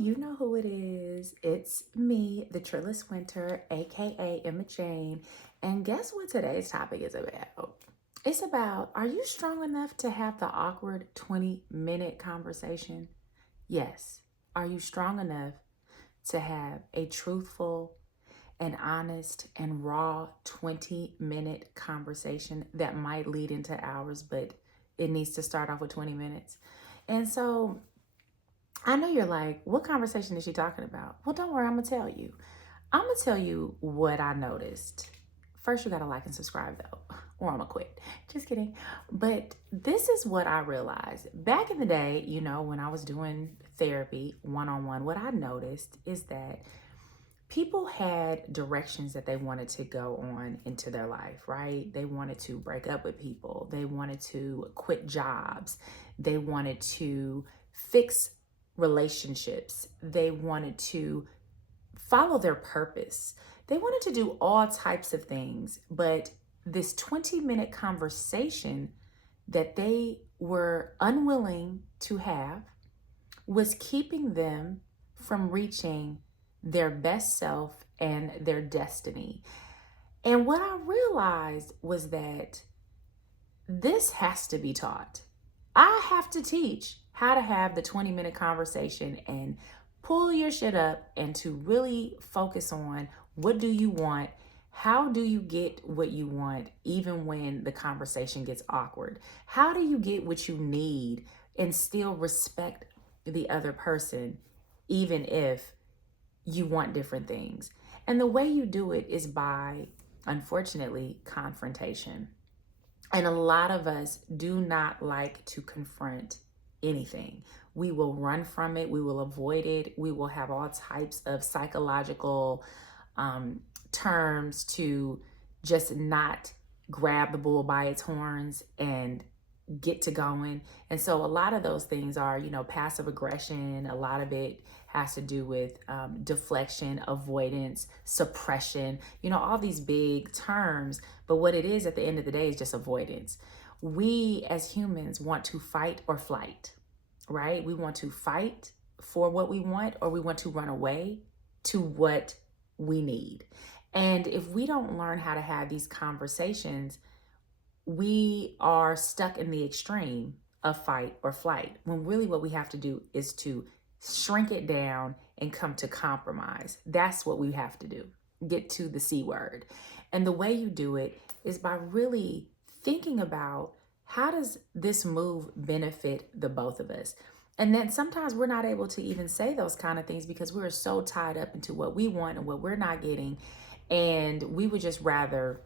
you know who it is. It's me, the Trillis Winter, aka Emma Jane. And guess what today's topic is about? It's about, are you strong enough to have the awkward 20-minute conversation? Yes. Are you strong enough to have a truthful and honest and raw 20-minute conversation that might lead into hours, but it needs to start off with 20 minutes? And so I know you're like, what conversation is she talking about? Well, don't worry, I'm gonna tell you. I'm gonna tell you what I noticed. First, you gotta like and subscribe though, or I'm gonna quit. Just kidding. But this is what I realized. Back in the day, when I was doing therapy one on one, what I noticed is that people had directions that they wanted to go on into their life, right? They wanted to break up with people, they wanted to quit jobs, they wanted to fix relationships, they wanted to follow their purpose, they wanted to do all types of things. But this 20-minute conversation that they were unwilling to have was keeping them from reaching their best self and their destiny. And what I realized was that this has to be taught. I have to teach how to have the 20-minute conversation and pull your shit up and to really focus on what do you want? How do you get what you want even when the conversation gets awkward? How do you get what you need and still respect the other person even if you want different things? And the way you do it is by, unfortunately, confrontation. And a lot of us do not like to confront anything. We will run from it. We will avoid it. We will have all types of psychological terms to just not grab the bull by its horns and get to going. And so a lot of those things are, passive aggression. A lot of it has to do with deflection, avoidance, suppression, all these big terms. But what it is at the end of the day is just avoidance. We as humans want to fight or flight, right? We want to fight for what we want, or we want to run away to what we need. And if we don't learn how to have these conversations, we are stuck in the extreme of fight or flight, when really what we have to do is to shrink it down and come to compromise. That's what we have to do. Get to the C word. And the way you do it is by really thinking about, how does this move benefit the both of us? And then sometimes we're not able to even say those kind of things because we're so tied up into what we want and what we're not getting. And we would just rather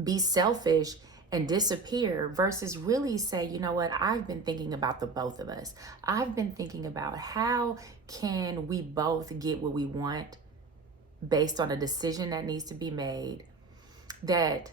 be selfish and disappear versus really say, you know what, I've been thinking about the both of us. I've been thinking about how can we both get what we want based on a decision that needs to be made that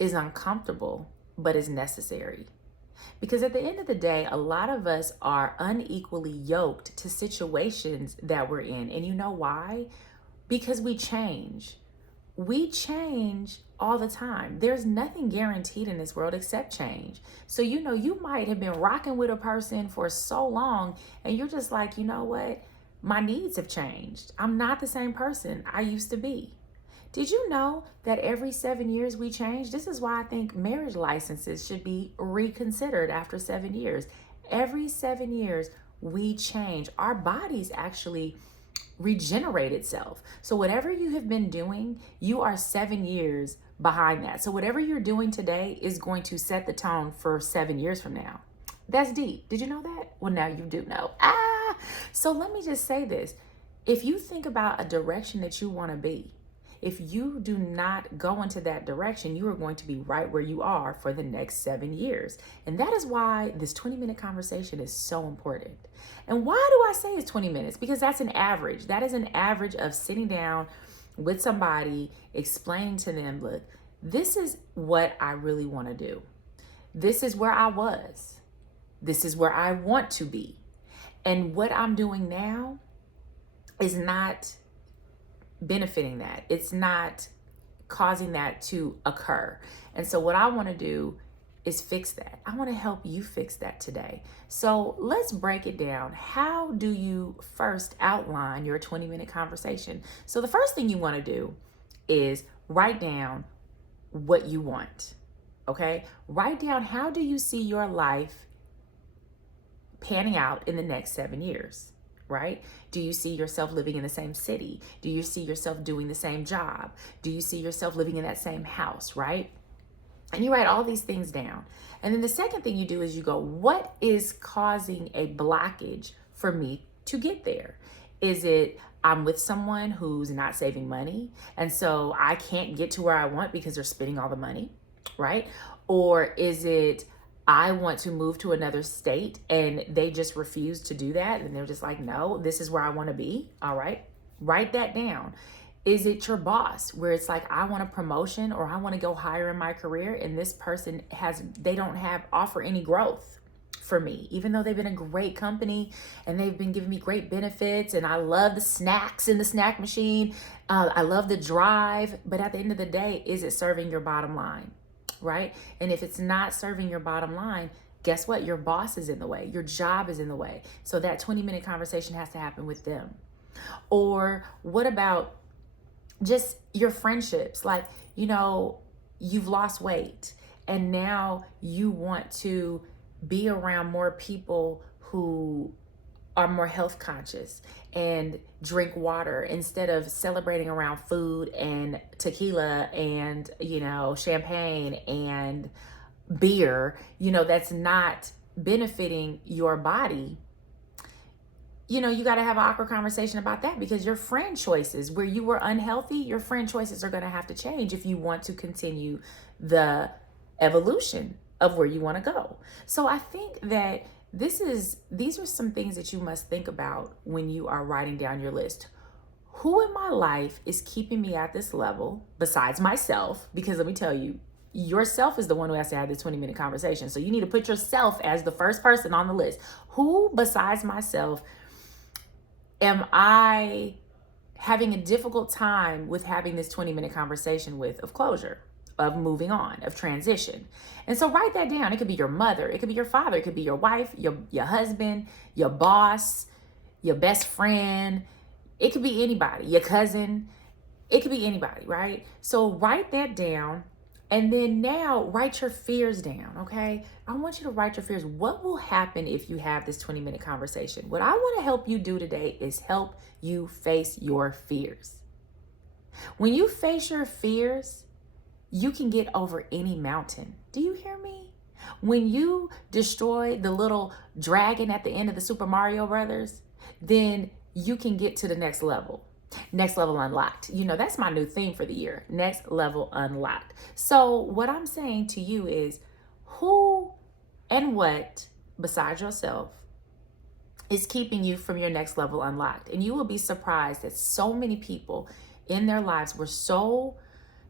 is uncomfortable but is necessary. Because at the end of the day, a lot of us are unequally yoked to situations that we're in. And you know why? Because we change. We change all the time. There's nothing guaranteed in this world except change. So, you might have been rocking with a person for so long and you're just like, you know what? My needs have changed. I'm not the same person I used to be. Did you know that every 7 years we change? This is why I think marriage licenses should be reconsidered after 7 years. Every 7 years we change. Our bodies actually regenerate itself. So whatever you have been doing, you are 7 years behind that. So whatever you're doing today is going to set the tone for 7 years from now. That's deep. Did you know that? Well, now you do know. So let me just say this. If you think about a direction that you want to be, if you do not go into that direction, you are going to be right where you are for the next 7 years. And that is why this 20-minute conversation is so important. And why do I say it's 20 minutes? Because that's an average. That is an average of sitting down with somebody, explaining to them, look, this is what I really want to do. This is where I was. This is where I want to be. And what I'm doing now is not benefiting that. It's not causing that to occur. And so what I want to do is fix that. I want to help you fix that today. So let's break it down. How do you first outline your 20-minute conversation? So the first thing you want to do is write down what you want. Okay? Write down, how do you see your life panning out in the next 7 years? Right? Do you see yourself living in the same city? Do you see yourself doing the same job? Do you see yourself living in that same house? Right? And you write all these things down. And then the second thing you do is you go, what is causing a blockage for me to get there? Is it I'm with someone who's not saving money, and so I can't get to where I want because they're spending all the money, right? Or is it I want to move to another state and they just refuse to do that, and they're just like, no, this is where I want to be. All right, write that down. Is it your boss where it's like, I want a promotion or I want to go higher in my career, and this person they don't offer any growth for me, even though they've been a great company and they've been giving me great benefits, and I love the snacks in the snack machine. I love the drive, but at the end of the day, is it serving your bottom line? Right? And if it's not serving your bottom line, guess what? Your boss is in the way. Your job is in the way. So that 20-minute conversation has to happen with them. Or what about just your friendships? Like, you've lost weight and now you want to be around more people who are more health conscious and drink water instead of celebrating around food and tequila and, champagne and beer, that's not benefiting your body. You got to have an awkward conversation about that, because your friend choices where you were unhealthy, your friend choices are going to have to change if you want to continue the evolution of where you want to go. So I think that these are some things that you must think about when you are writing down your list. Who in my life is keeping me at this level besides myself? Because let me tell you, yourself is the one who has to have this 20-minute conversation. So you need to put yourself as the first person on the list. Who besides myself am I having a difficult time with having this 20-minute conversation with, of closure, of moving on, of transition? And so write that down. It could be your mother, it could be your father, it could be your wife, your husband, your boss, your best friend. It could be anybody, your cousin. It could be anybody, right? So write that down. And then now write your fears down, okay? I want you to write your fears. What will happen if you have this 20-minute conversation? What I want to help you do today is help you face your fears. When you face your fears, you can get over any mountain. Do you hear me? When you destroy the little dragon at the end of the Super Mario Brothers, then you can get to the next level. Next level unlocked. That's my new theme for the year. Next level unlocked. So what I'm saying to you is, who and what besides yourself is keeping you from your next level unlocked? And you will be surprised that so many people in their lives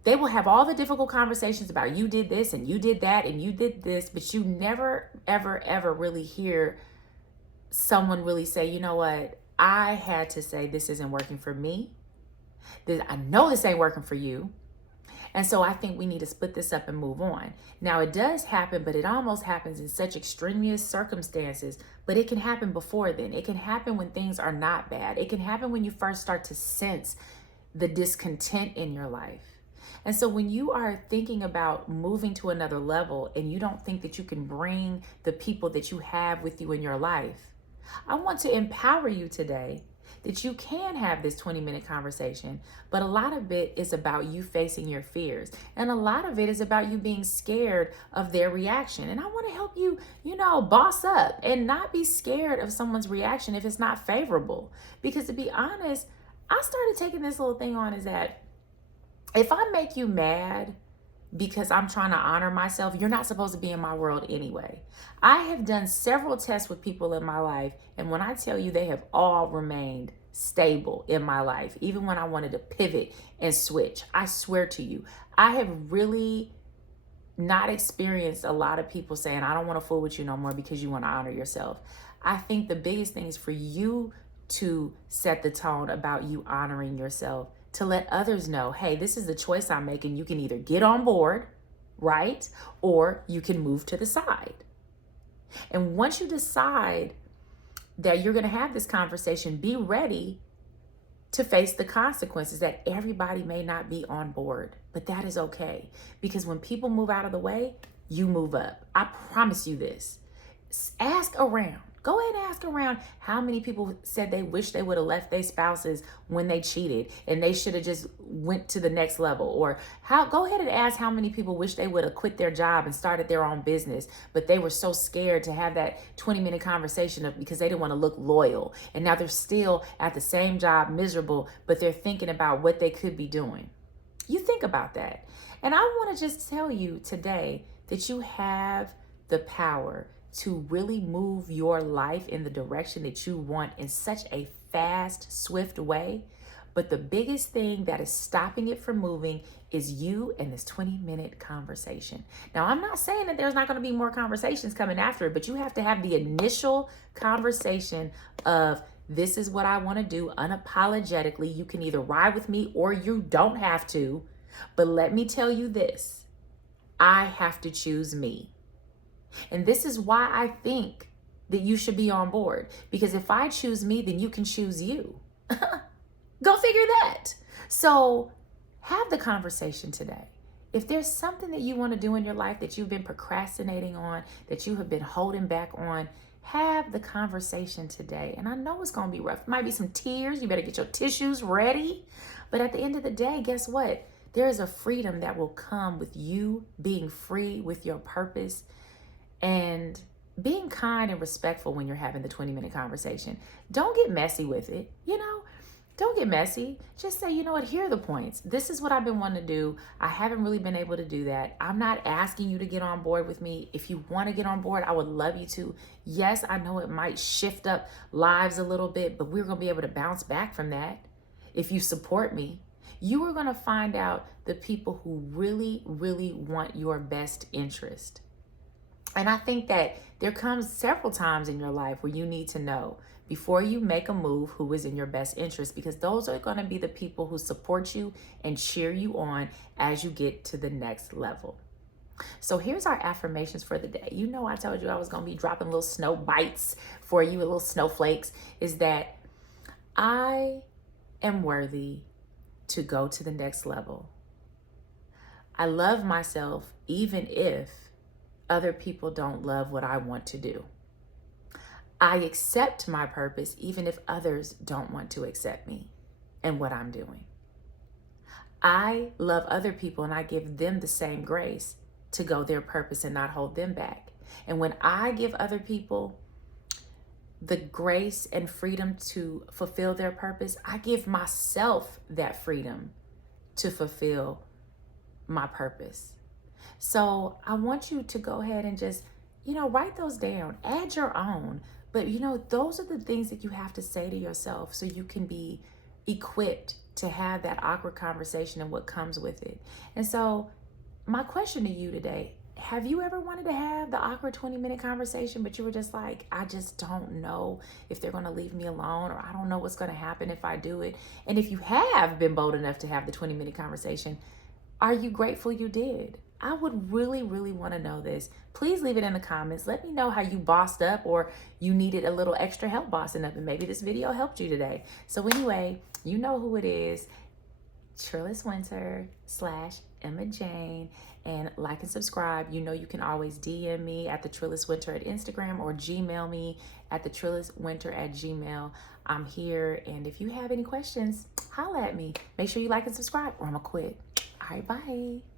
they will have all the difficult conversations about you did this and you did that and you did this, but you never, ever, ever really hear someone really say, you know what? I had to say, this isn't working for me. I know this ain't working for you. And so I think we need to split this up and move on. Now, it does happen, but it almost happens in such extraneous circumstances, but it can happen before then. It can happen when things are not bad. It can happen when you first start to sense the discontent in your life. And so when you are thinking about moving to another level and you don't think that you can bring the people that you have with you in your life, I want to empower you today that you can have this 20-minute conversation, but a lot of it is about you facing your fears. And a lot of it is about you being scared of their reaction. And I want to help you, boss up and not be scared of someone's reaction if it's not favorable. Because to be honest, I started taking this little thing on is that if I make you mad because I'm trying to honor myself, you're not supposed to be in my world anyway. I have done several tests with people in my life, and when I tell you, they have all remained stable in my life, even when I wanted to pivot and switch. I swear to you, I have really not experienced a lot of people saying, I don't want to fool with you no more because you want to honor yourself. I think the biggest thing is for you to set the tone about you honoring yourself, to let others know, hey, this is the choice I'm making. You can either get on board right? Or you can move to the side. And once you decide that you're going to have this conversation, be ready to face the consequences that everybody may not be on board. But that is okay, because when people move out of the way, you move up. I promise you this. Ask around. Go ahead and ask around how many people said they wish they would have left their spouses when they cheated and they should have just went to the next level. Or go ahead and ask how many people wish they would have quit their job and started their own business, but they were so scared to have that 20-minute conversation because they didn't want to look loyal. And now they're still at the same job, miserable, but they're thinking about what they could be doing. You think about that. And I want to just tell you today that you have the power to really move your life in the direction that you want in such a fast, swift way. But the biggest thing that is stopping it from moving is you and this 20-minute conversation. Now, I'm not saying that there's not going to be more conversations coming after it, but you have to have the initial conversation of, this is what I want to do unapologetically. You can either ride with me or you don't have to. But let me tell you this, I have to choose me. And this is why I think that you should be on board. Because if I choose me, then you can choose you. Go figure that. So have the conversation today. If there's something that you want to do in your life that you've been procrastinating on, that you have been holding back on, have the conversation today. And I know it's going to be rough. Might be some tears. You better get your tissues ready. But at the end of the day, guess what? There is a freedom that will come with you being free with your purpose and being kind and respectful when you're having the 20-minute conversation. Don't get messy with it. Don't get messy. Just say, you know what, here are the points. This is what I've been wanting to do. I haven't really been able to do that. I'm not asking you to get on board with me. If you want to get on board, I would love you to. Yes, I know it might shift up lives a little bit, but we're going to be able to bounce back from that. If you support me, you are going to find out the people who really, really want your best interest. And I think that there comes several times in your life where you need to know before you make a move who is in your best interest, because those are going to be the people who support you and cheer you on as you get to the next level. So here's our affirmations for the day. You know, I told you I was going to be dropping little snow bites for you, little snowflakes, is that I am worthy to go to the next level. I love myself even if other people don't love what I want to do. I accept my purpose even if others don't want to accept me and what I'm doing. I love other people and I give them the same grace to go their purpose and not hold them back. And when I give other people the grace and freedom to fulfill their purpose, I give myself that freedom to fulfill my purpose. So I want you to go ahead and just, write those down, add your own. But, those are the things that you have to say to yourself so you can be equipped to have that awkward conversation and what comes with it. And so my question to you today, have you ever wanted to have the awkward 20-minute conversation, but you were just like, I just don't know if they're going to leave me alone, or I don't know what's going to happen if I do it? And if you have been bold enough to have the 20-minute conversation, are you grateful you did? I would really, really want to know this. Please leave it in the comments. Let me know how you bossed up or you needed a little extra help bossing up, and maybe this video helped you today. So anyway, you know who it is. Trillis Winter / Emma Jane, and like and subscribe. You know you can always DM me at the Trillis Winter at Instagram or Gmail me at the Trillis Winter at Gmail. I'm here, and if you have any questions, holla at me. Make sure you like and subscribe or I'm gonna quit. All right, bye.